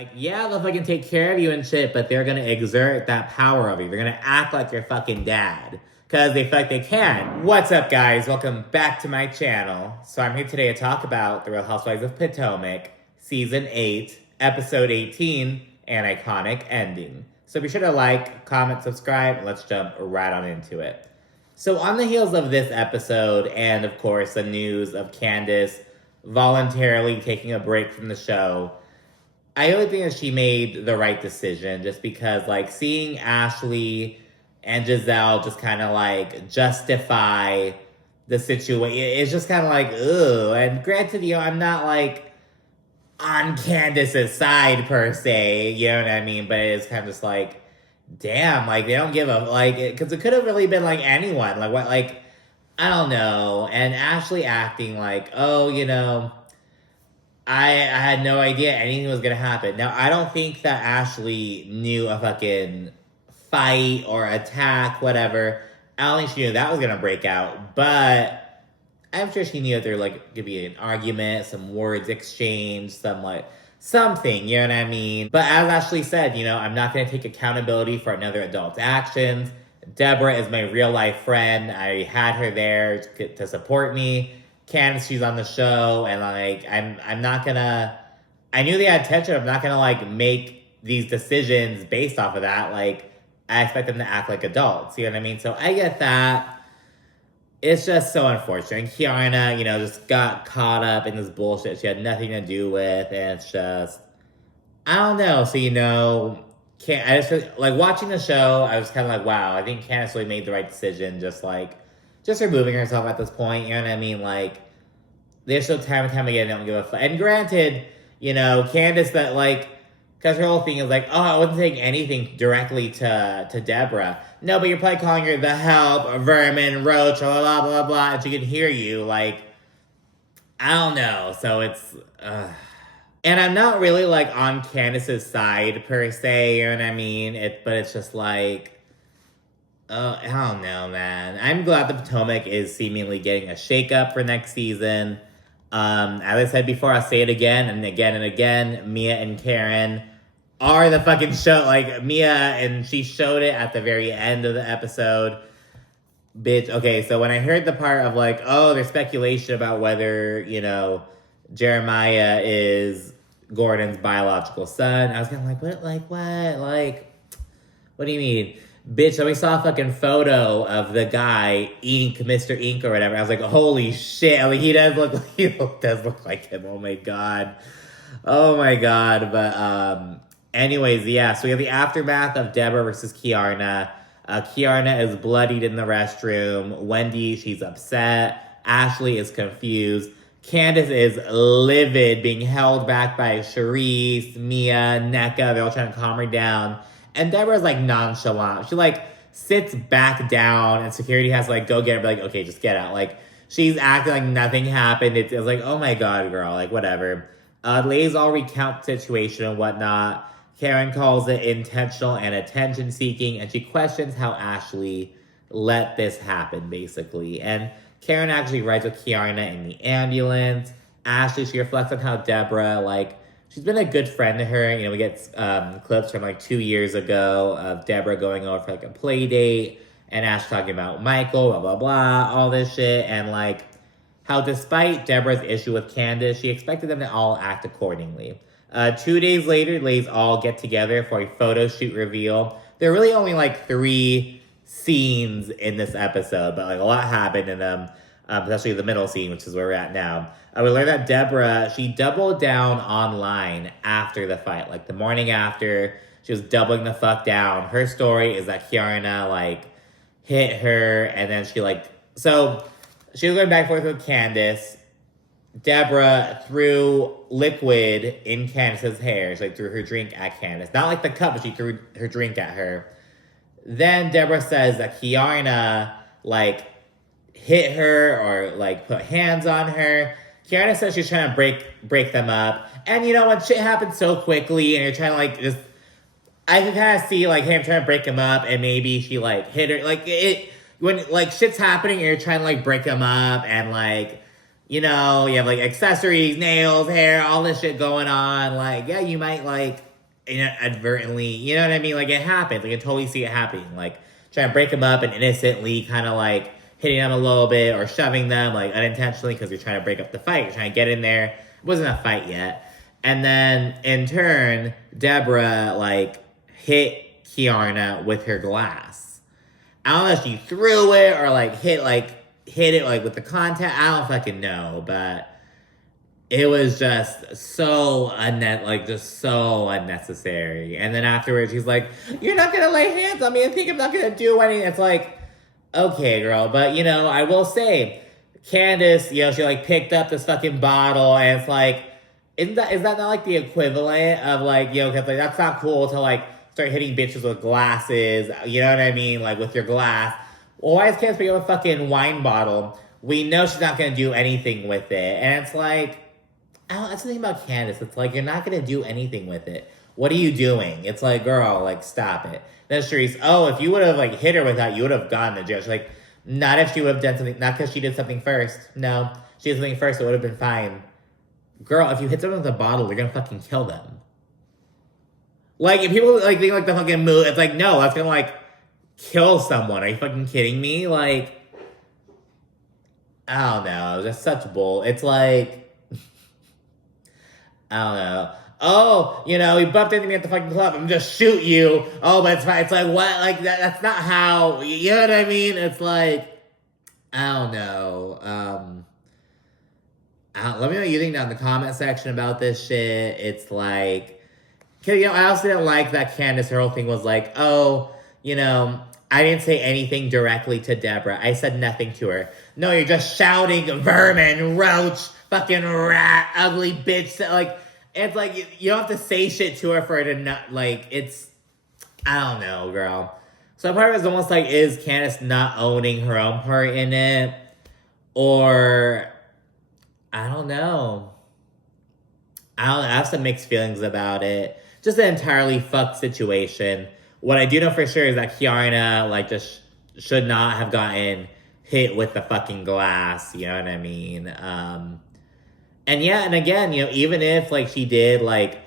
Like, yeah, they'll fucking take care of you and shit, but they're gonna exert that power over you. They're gonna act like your fucking dad. Because they feel like they can. What's up, guys? Welcome back to my channel. So I'm here today to talk about The Real Housewives of Potomac, Season 8, Episode 18, an iconic ending. So be sure to like, comment, subscribe, and let's jump right on into it. So on the heels of this episode, and of course the news of Candiace voluntarily taking a break from the show, I really think that she made the right decision, just because, like, seeing Ashley and Giselle just kind of, like, justify the situation, it's just kind of like, ugh. And granted, you know, I'm not, like, on Candiace's side, per se, you know what I mean? But it's kind of just like, damn, like, they don't give a, like, because it could have really been, like, anyone. Like, what, like, I don't know. And Ashley acting like, oh, you know, I had no idea anything was gonna happen. Now, I don't think that Ashley knew a fucking fight or attack, whatever. I don't think she knew that was gonna break out, but I'm sure she knew that there like could be an argument, some words exchanged, some like something, you know what I mean? But as Ashley said, you know, I'm not gonna take accountability for another adult's actions. Deborah is my real life friend. I had her there to support me. Candiace, she's on the show, and like I'm not gonna. I knew they had tension. I'm not gonna like make these decisions based off of that. Like, I expect them to act like adults. You know what I mean? So I get that. It's just so unfortunate. And Kiana, you know, just got caught up in this bullshit she had nothing to do with, and it's just, I don't know. So, you know, I just like watching the show. I was kind of like, wow, I think Candiace really made the right decision. Just removing herself at this point, you know what I mean? Like, they show time and time again, they don't give a fuck. And granted, you know, Candiace, that, like, because her whole thing is like, oh, I wasn't saying anything directly to Deborah. No, but you're probably calling her the help, vermin, roach, blah, blah, blah, blah, and she can hear you. Like, I don't know. So it's, and I'm not really, like, on Candiace's side, per se, you know what I mean? But it's just like, I don't know, man. I'm glad the Potomac is seemingly getting a shakeup for next season. As I said before, I'll say it again and again and again. Mia and Karen are the fucking show. Like, Mia, and she showed it at the very end of the episode. Bitch, okay, so when I heard the part of, like, oh, there's speculation about whether, you know, Jeremiah is Gordon's biological son, I was kind of like, what? Like, what? Like, what do you mean? Bitch, so we saw a fucking photo of the guy, Ink, Mr. Ink or whatever. I was like, holy shit. Like, he does look like him. Oh my God. Oh my God. But, anyways, yeah. So we have the aftermath of Deborah versus Kiana. Kiana is bloodied in the restroom. Wendy, she's upset. Ashley is confused. Candiace is livid, being held back by Charisse, Mia, Nneka. They're all trying to calm her down. And Deborah's, like, nonchalant. She, like, sits back down, and security has to, like, go get her, but, like, okay, just get out. Like, she's acting like nothing happened. It's like, oh, my God, girl. Like, whatever. Ladies all recount the situation and whatnot. Karen calls it intentional and attention-seeking, and she questions how Ashley let this happen, basically. And Karen actually rides with Kiana in the ambulance. Ashley, she reflects on how Deborah, like, she's been a good friend to her. You know, we get clips from, like, 2 years ago of Deborah going over for, like, a play date, and Ash talking about Michael, blah, blah, blah, all this shit. And, like, how despite Deborah's issue with Candiace, she expected them to all act accordingly. 2 days later, ladies all get together for a photo shoot reveal. There are really only, like, 3 scenes in this episode, but, like, a lot happened in them, especially the middle scene, which is where we're at now. We learned that Deborah, she doubled down online after the fight. Like, the morning after, she was doubling the fuck down. Her story is that Kiana, like, hit her, and then she, like... So, she was going back and forth with Candiace. Deborah threw liquid in Candiace's hair. She, like, threw her drink at Candiace. Not like the cup, but she threw her drink at her. Then Deborah says that Kiana, like, hit her or, like, put hands on her. Kiana says she's trying to break them up. And, you know, when shit happens so quickly and you're trying to, like, just... I can kind of see, like, hey, I'm trying to break them up, and maybe she, like, hit her. Like, when, like, shit's happening and you're trying to, like, break them up, and, like, you know, you have, like, accessories, nails, hair, all this shit going on. Like, yeah, you might, like, inadvertently, you know what I mean? Like, it happens. Like, I totally see it happening. Like, trying to break them up and innocently kind of, like, hitting them a little bit or shoving them, like, unintentionally because you're trying to break up the fight. You're trying to get in there. It wasn't a fight yet. And then, in turn, Deborah, like, hit Kiana with her glass. I don't know if she threw it or, like, hit it, like, with the contact. I don't fucking know, but it was just so unnecessary. And then afterwards, she's like, "You're not gonna lay hands on me and think I'm not gonna do anything." It's like, okay, girl. But, you know, I will say, Candiace, you know, she, like, picked up this fucking bottle, and it's like, is that not, like, the equivalent of, like, you know, 'cause, like, that's not cool to, like, start hitting bitches with glasses, you know what I mean? Like, with your glass. Well, why is Candiace picking up a fucking wine bottle? We know she's not gonna do anything with it. And it's like, that's the thing about Candiace. It's like, you're not going to do anything with it. What are you doing? It's like, girl, like, stop it. Then Charisse, oh, if you would have, like, hit her with that, you would have gone to jail. She's like, not if she would have done something, not because she did something first. No, she did something first, it would have been fine. Girl, if you hit someone with a bottle, you're going to fucking kill them. Like, if people, like, think, like, the fucking move, it's like, no, that's going to, like, kill someone. Are you fucking kidding me? Like, I don't know. Just such bull. It's like, I don't know. Oh, you know, he bumped into me at the fucking club. I'm just shoot you. Oh, but it's fine. It's like, what? Like, that's not how, you know what I mean? It's like, I don't know. Let me know what you think down in the comment section about this shit. It's like, you know, I also didn't like that Candiace, her whole thing was like, oh, you know, I didn't say anything directly to Deborah. I said nothing to her. No, you're just shouting, vermin, roach, fucking rat, ugly bitch. Like, it's like, you don't have to say shit to her for her to not, like, it's, I don't know, girl. So part of it is almost like, is Candiace not owning her own part in it? Or, I don't know. I have some mixed feelings about it. Just an entirely fucked situation. What I do know for sure is that Kiana, like, just should not have gotten hit with the fucking glass, you know what I mean? And yeah, and again, you know, even if, like, she did, like,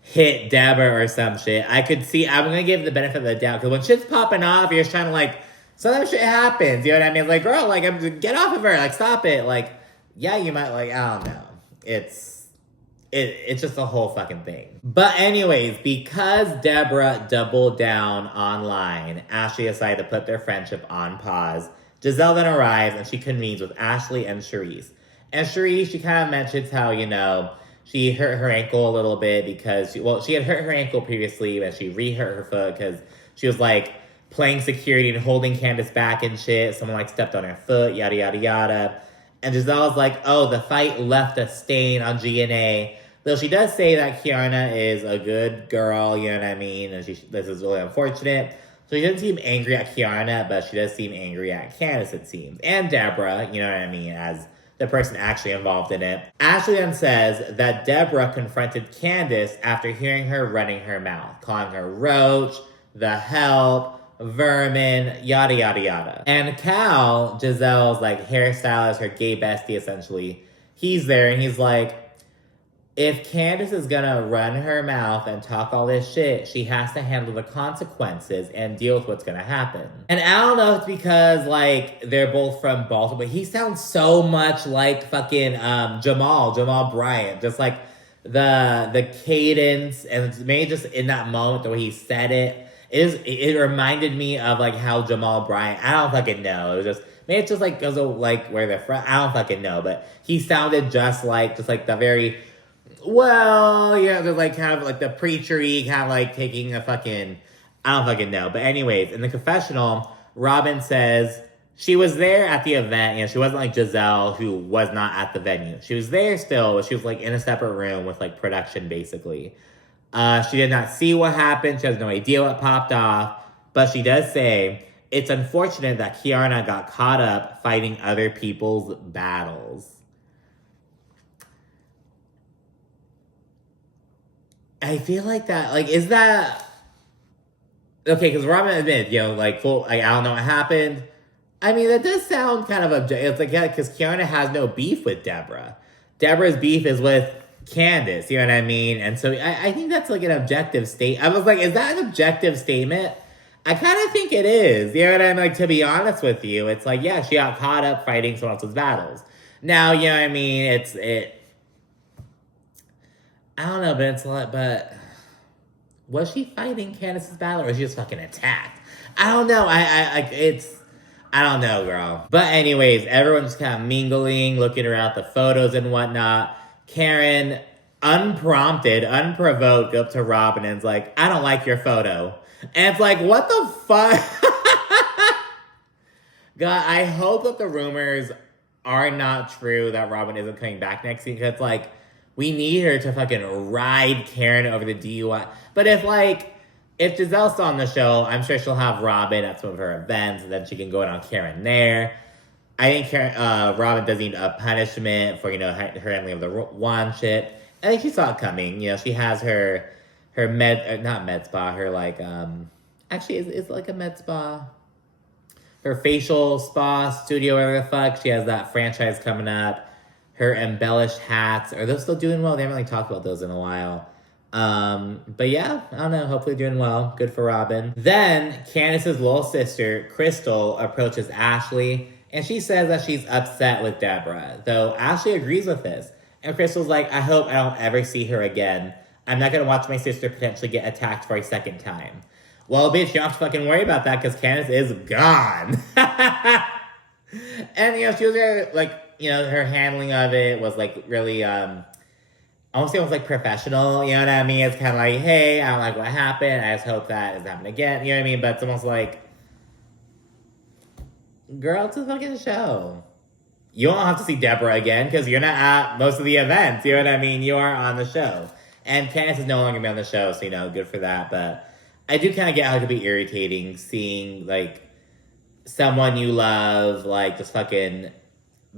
hit Deborah or some shit, I could see, I'm gonna give the benefit of the doubt, because when shit's popping off, you're just trying to, like, sometimes shit happens, you know what I mean? Like, girl, like, get off of her, like, stop it, like, yeah, you might, like, I don't know. It's just a whole fucking thing. But anyways, because Deborah doubled down online, Ashley decided to put their friendship on pause. Giselle then arrives, and she convenes with Ashley and Charisse. And Charisse, she kind of mentions how, you know, she hurt her ankle a little bit because, she had hurt her ankle previously, and she re-hurt her foot because she was, like, playing security and holding Candiace back and shit. Someone, like, stepped on her foot, yada, yada, yada. And Giselle's like, oh, the fight left a stain on GNA. Though she does say that Kiana is a good girl, you know what I mean? And this is really unfortunate. So she doesn't seem angry at Kiana, but she does seem angry at Candiace, it seems. And Deborah, you know what I mean, as the person actually involved in it. Ashley then says that Deborah confronted Candiace after hearing her running her mouth, calling her roach, the help, vermin, yada, yada, yada. And Cal, Giselle's, like, hairstylist, her gay bestie, essentially, he's there, and he's like, if Candiace is gonna run her mouth and talk all this shit, she has to handle the consequences and deal with what's gonna happen. And I don't know if it's because, like, they're both from Baltimore, but he sounds so much like fucking Jamal Bryant. Just like the cadence, and maybe just in that moment, the way he said it, it reminded me of, like, how Jamal Bryant, I don't fucking know. It was just, maybe it's just like, because of, like, where they're from. I don't fucking know, but he sounded just like the very, well, yeah, there's, like, kind of like the preachery, kind of like taking a fucking, I don't fucking know. But anyways, in the confessional, Robin says she was there at the event. You know, she wasn't like Giselle, who was not at the venue. She was there still, but she was, like, in a separate room with, like, production, basically. She did not see what happened. She has no idea what popped off. But she does say, it's unfortunate that Kiana got caught up fighting other people's battles. I feel like that, like, is that... Okay, because Robin admitted, you know, like, I don't know what happened. I mean, that does sound kind of objective. It's like, yeah, because Kiana has no beef with Deborah. Deborah's beef is with Candiace, you know what I mean? And so I think that's like an objective state. I was like, is that an objective statement? I kind of think it is. You know what I mean? Like, to be honest with you, it's like, yeah, she got caught up fighting someone else's battles. Now, you know what I mean? I don't know, but it's like, but was she fighting Candiace's battle or was she just fucking attacked? I don't know. I don't know, girl. But anyways, everyone's kind of mingling, looking around the photos and whatnot. Karen, unprompted, unprovoked, go up to Robin and is like, I don't like your photo. And it's like, what the fuck? God, I hope that the rumors are not true that Robin isn't coming back next season. Because, like, we need her to fucking ride Karen over the DUI. But if Giselle's still on the show, I'm sure she'll have Robin at some of her events, and then she can go in on Karen there. I think Robin does need a punishment for, her handling of the wand shit. I think she saw it coming. She has her not med spa, her actually it's like a med spa. Her facial spa studio, whatever the fuck. She has that franchise coming up. Her embellished hats. Are those still doing well? They haven't really talked about those in a while. But yeah, I don't know. Hopefully doing well. Good for Robin. Then Candiace's little sister, Crystal, approaches Ashley. And she says that she's upset with Deborah. Though Ashley agrees with this. And Crystal's like, I hope I don't ever see her again. I'm not going to watch my sister potentially get attacked for a second time. Well, bitch, you don't have to fucking worry about that because Candiace is gone. And, she was very, her handling of it was, really, I won't say it was, professional, you know what I mean? It's kind of like, hey, I don't like what happened. I just hope that doesn't happen again, you know what I mean? But it's almost like, girl, it's a fucking show. You don't have to see Deborah again because you're not at most of the events, you know what I mean? You are on the show. And Candiace is no longer going to be on the show, so, good for that. But I do kind of get how it could be irritating seeing, someone you love, just fucking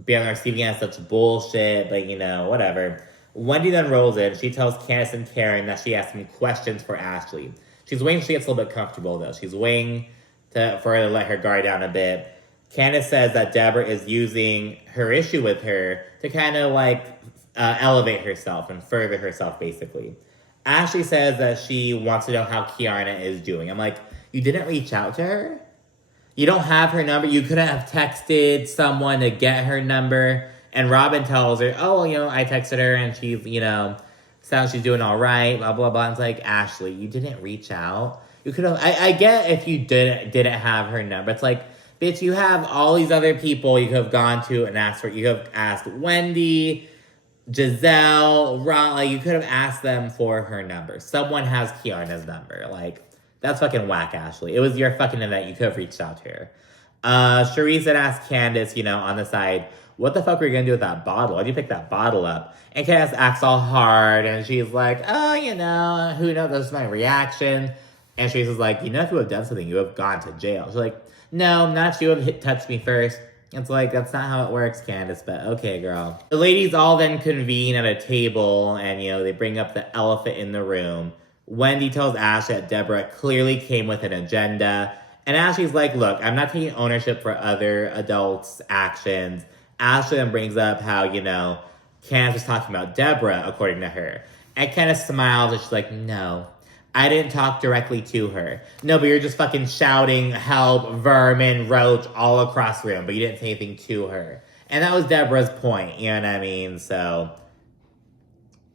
be on the receiving end of such bullshit, but, whatever. Wendy then rolls in. She tells Candiace and Karen that she has some questions for Ashley. She's waiting till she gets a little bit comfortable, though. She's waiting for her to let her guard down a bit. Candiace says that Deborah is using her issue with her to kind of, elevate herself and further herself, basically. Ashley says that she wants to know how Kiana is doing. I'm like, you didn't reach out to her? You don't have her number? You couldn't have texted someone to get her number? And Robin tells her, oh, I texted her and she's, sounds she's doing all right, blah, blah, blah. And it's like, Ashley, you didn't reach out. You could have, I get if you didn't have her number. It's like, bitch, you have all these other people you could have gone to and asked for. You could have asked Wendy, Giselle, Ron, you could have asked them for her number. Someone has Kiana's number. That's fucking whack, Ashley. It was your fucking event. You could have reached out to her. Charisse had asked Candiace, on the side, what the fuck were you going to do with that bottle? Why'd you pick that bottle up? And Candiace acts all hard, and she's like, oh, who knows? That's my reaction. And Charisse is like, if you would have done something, you would have gone to jail. She's like, no, not if you would have touched me first. It's like, that's not how it works, Candiace, but okay, girl. The ladies all then convene at a table, and, they bring up the elephant in the room. Wendy tells Ashley that Deborah clearly came with an agenda. And Ashley's like, look, I'm not taking ownership for other adults' actions. Ashley then brings up how, Candiace was talking about Deborah, according to her. And Candiace smiles, and she's like, no, I didn't talk directly to her. No, but you're just fucking shouting, help, vermin, roach, all across the room, but you didn't say anything to her. And that was Deborah's point, you know what I mean? So,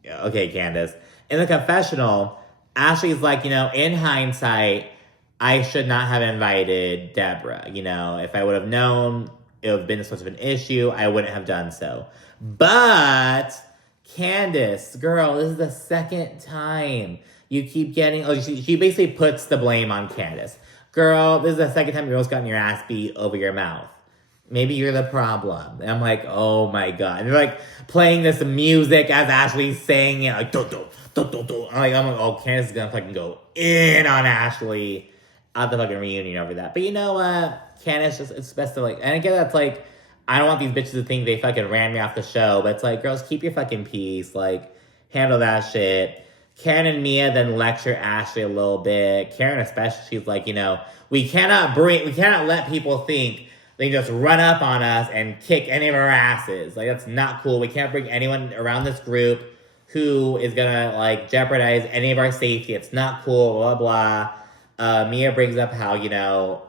okay, Candiace. In the confessional, Ashley's like, in hindsight, I should not have invited Deborah. If I would have known it would have been such of an issue, I wouldn't have done so. But Candiace, girl, this is the second time you keep getting... Oh, she basically puts the blame on Candiace. Girl, this is the second time your girl's gotten your ass beat over your mouth. Maybe you're the problem. And I'm like, oh my God. And they're playing this music as Ashley's saying it, do, do, do, do, do. I'm like, oh, Candiace is gonna fucking go in on Ashley at the fucking reunion over that. But you know what? Candiace, it's best to and again, that's I don't want these bitches to think they fucking ran me off the show, but it's girls, keep your fucking peace. Handle that shit. Karen and Mia then lecture Ashley a little bit. Karen especially, she's like, we cannot let people think they can just run up on us and kick any of our asses. That's not cool. We can't bring anyone around this group who is gonna like jeopardize any of our safety. It's not cool, blah, blah. Mia brings up how, you know,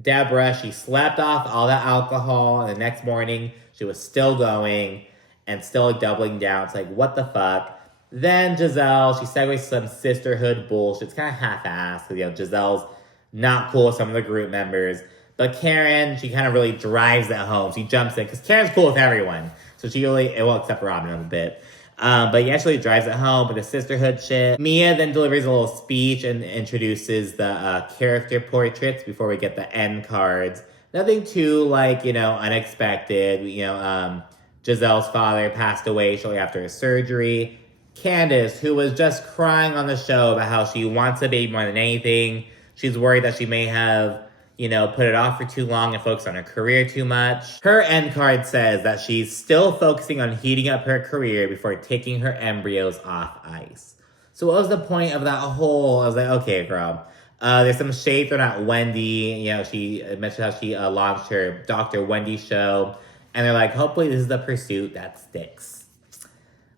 Deborah, she slept off all that alcohol, and the next morning she was still going and still doubling down. It's like, what the fuck? Then Giselle, she segues some sisterhood bullshit. It's kind of half-assed, because, you know, Giselle's not cool with some of the group members. But Karen, she kind of really drives it home. She jumps in, because Karen's cool with everyone. So she really, well, except Robin a bit. But he actually drives it home with the sisterhood shit. Mia then delivers a little speech and introduces the character portraits before we get the end cards. Nothing too, like, you know, unexpected. You know, Giselle's father passed away shortly after his surgery. Candiace, who was just crying on the show about how she wants a baby more than anything. She's worried that she may have, you know, put it off for too long and focused on her career too much. Her end card says that she's still focusing on heating up her career before taking her embryos off ice. So what was the point of that whole, I was like, okay, girl. There's some shade thrown at Wendy. You know, she mentioned how she launched her Dr. Wendy show. And they're like, hopefully this is the pursuit that sticks.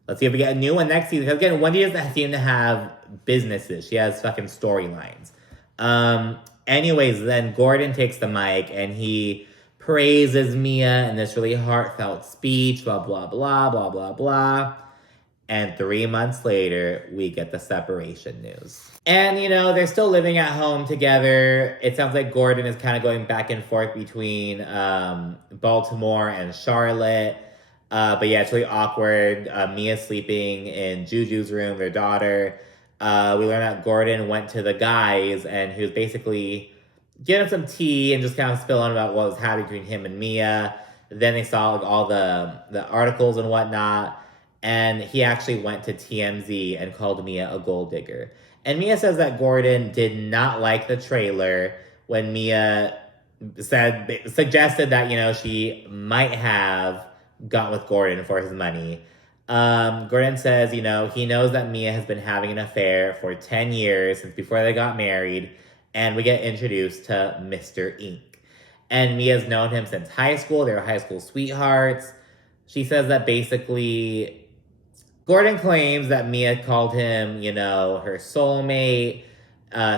Let's see if we get a new one next season. Because again, Wendy doesn't seem to have businesses. She has fucking storylines. Anyways, then Gordon takes the mic and he praises Mia in this really heartfelt speech, blah, blah, blah, blah, blah, blah. And 3 months later, we get the separation news. And, you know, they're still living at home together. It sounds like Gordon is kind of going back and forth between Baltimore and Charlotte. But yeah, it's really awkward. Mia's sleeping in Juju's room, their daughter. We learn that Gordon went to the guys and he was basically getting some tea and just kind of spilling about what was happening between him and Mia. Then they saw like, all the articles and whatnot. And he actually went to TMZ and called Mia a gold digger. And Mia says that Gordon did not like the trailer when Mia suggested that, you know, she might have got with Gordon for his money. Gordon says, you know, he knows that Mia has been having an affair for 10 years since before they got married. And we get introduced to Mr. Ink. And Mia's known him since high school. They were high school sweethearts. She says that basically Gordon claims that Mia called him, you know, her soulmate.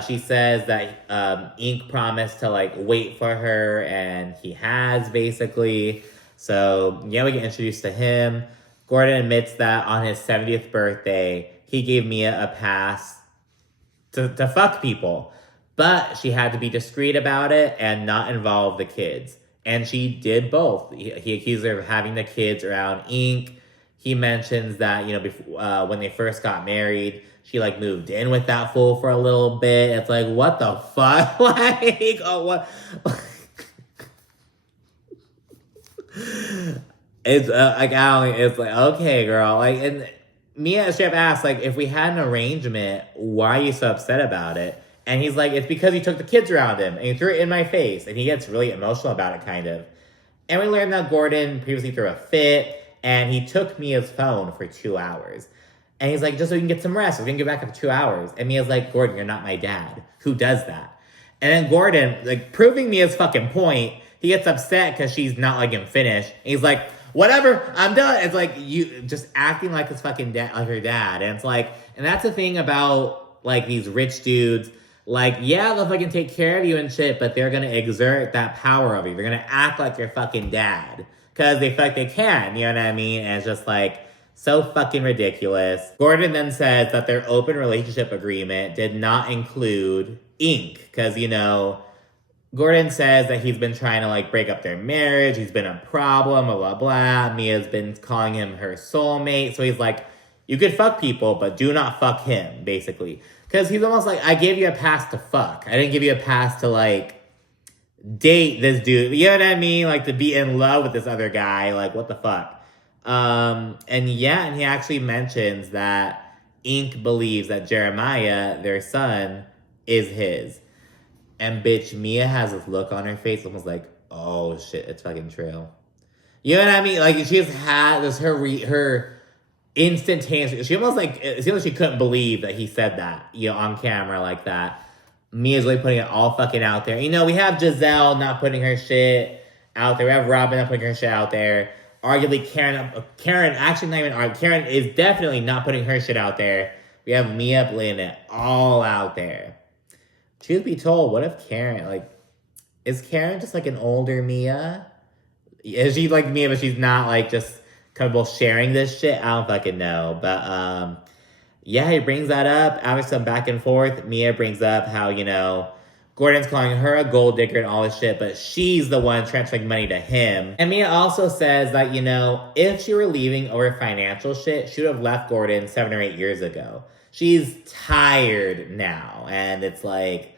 She says that Ink promised to, like, wait for her, and he has, basically. So, yeah, we get introduced to him. Gordon admits that on his 70th birthday, he gave Mia a pass to fuck people. But she had to be discreet about it and not involve the kids. And she did both. He accused her of having the kids around Ink. He mentions that, you know, before, when they first got married, she, like, moved in with that fool for a little bit. It's like, what the fuck? Like, oh, what? It's, like, I don't, it's like, okay, girl. Like, and Mia straight up asked, like, if we had an arrangement, why are you so upset about it? And he's like, it's because he took the kids around him, and he threw it in my face. And he gets really emotional about it, kind of. And we learned that Gordon previously threw a fit, and he took Mia's phone for 2 hours. And he's like, just so we can get some rest. We're going to get back after 2 hours. And Mia's like, Gordon, you're not my dad. Who does that? And then Gordon, like, proving Mia's fucking point, he gets upset because she's not letting him finish. And he's like, whatever, I'm done. It's like, you just acting like his fucking dad, like her dad. And it's like, and that's the thing about, like, these rich dudes. Like, yeah, they'll fucking take care of you and shit, but they're going to exert that power over you. They're going to act like your fucking dad. Because they feel like they can, you know what I mean? And it's just like, so fucking ridiculous. Gordon then says that their open relationship agreement did not include Ink. Because, you know, Gordon says that he's been trying to, like, break up their marriage. He's been a problem, blah, blah, blah. Mia's been calling him her soulmate. So he's like, you could fuck people, but do not fuck him, basically. Because he's almost like, I gave you a pass to fuck. I didn't give you a pass to, like, date this dude. You know what I mean? Like, to be in love with this other guy. Like, what the fuck? And yeah, and he actually mentions that Ink believes that Jeremiah, their son, is his. And bitch, Mia has this look on her face, almost like, oh shit, it's fucking true. You know what I mean? Like, she just had this, her instantaneous, she almost like, it seems like she couldn't believe that he said that, you know, on camera like that. Mia's really putting it all fucking out there. You know, we have Giselle not putting her shit out there. We have Robin not putting her shit out there. arguably Karen actually not even, Karen is definitely not putting her shit out there. We have Mia laying it all out there. Truth be told, what if Karen, like, is Karen just like an older Mia? Is she like Mia, but she's not like just comfortable sharing this shit? I don't fucking know. But yeah, he brings that up. After some back and forth, Mia brings up how, you know, Gordon's calling her a gold digger and all this shit, but she's the one transferring money to him. And Mia also says that, you know, if she were leaving over financial shit, she would have left Gordon 7 or 8 years ago. She's tired now. And it's like,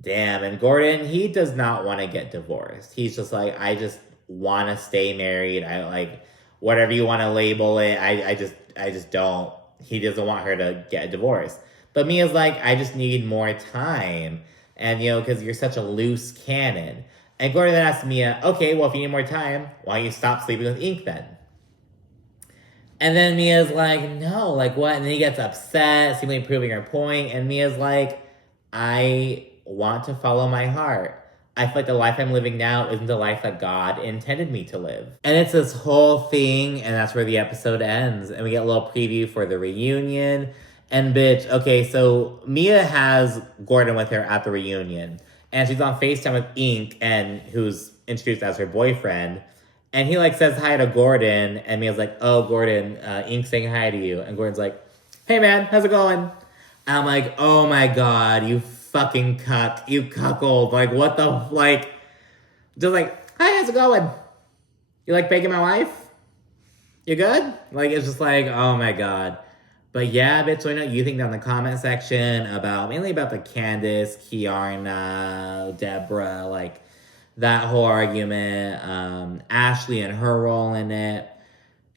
damn. And Gordon, he does not want to get divorced. He's just like, I just want to stay married. I like, whatever you want to label it. I just don't. He doesn't want her to get divorced. But Mia's like, I just need more time. And, you know, because you're such a loose cannon. And Gordon then asks Mia, okay, well, if you need more time, why don't you stop sleeping with Ink then? And then Mia's like, no, like what? And then he gets upset, seemingly proving her point. And Mia's like, I want to follow my heart. I feel like the life I'm living now isn't the life that God intended me to live. And it's this whole thing, and that's where the episode ends. And we get a little preview for the reunion. And bitch, okay, so Mia has Gordon with her at the reunion. And she's on FaceTime with Ink, and who's introduced as her boyfriend. And he like says hi to Gordon, and Mia's like, oh, Gordon, Ink's saying hi to you. And Gordon's like, hey man, how's it going? And I'm like, oh my God, you fucking cuck, you cuckold. Like, what the, like, just like, hi, how's it going? You like begging my wife? You good? Like, it's just like, oh my God. But yeah, bitch, let me know what you think down in the comment section about, mainly about the Candiace, Kiarna, Deborah, like, that whole argument, Ashley and her role in it.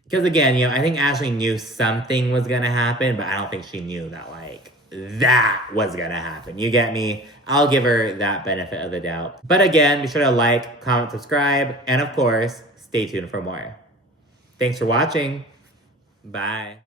Because again, you know, I think Ashley knew something was gonna happen, but I don't think she knew that, like, that was gonna happen. You get me? I'll give her that benefit of the doubt. But again, be sure to like, comment, subscribe, and of course, stay tuned for more. Thanks for watching. Bye.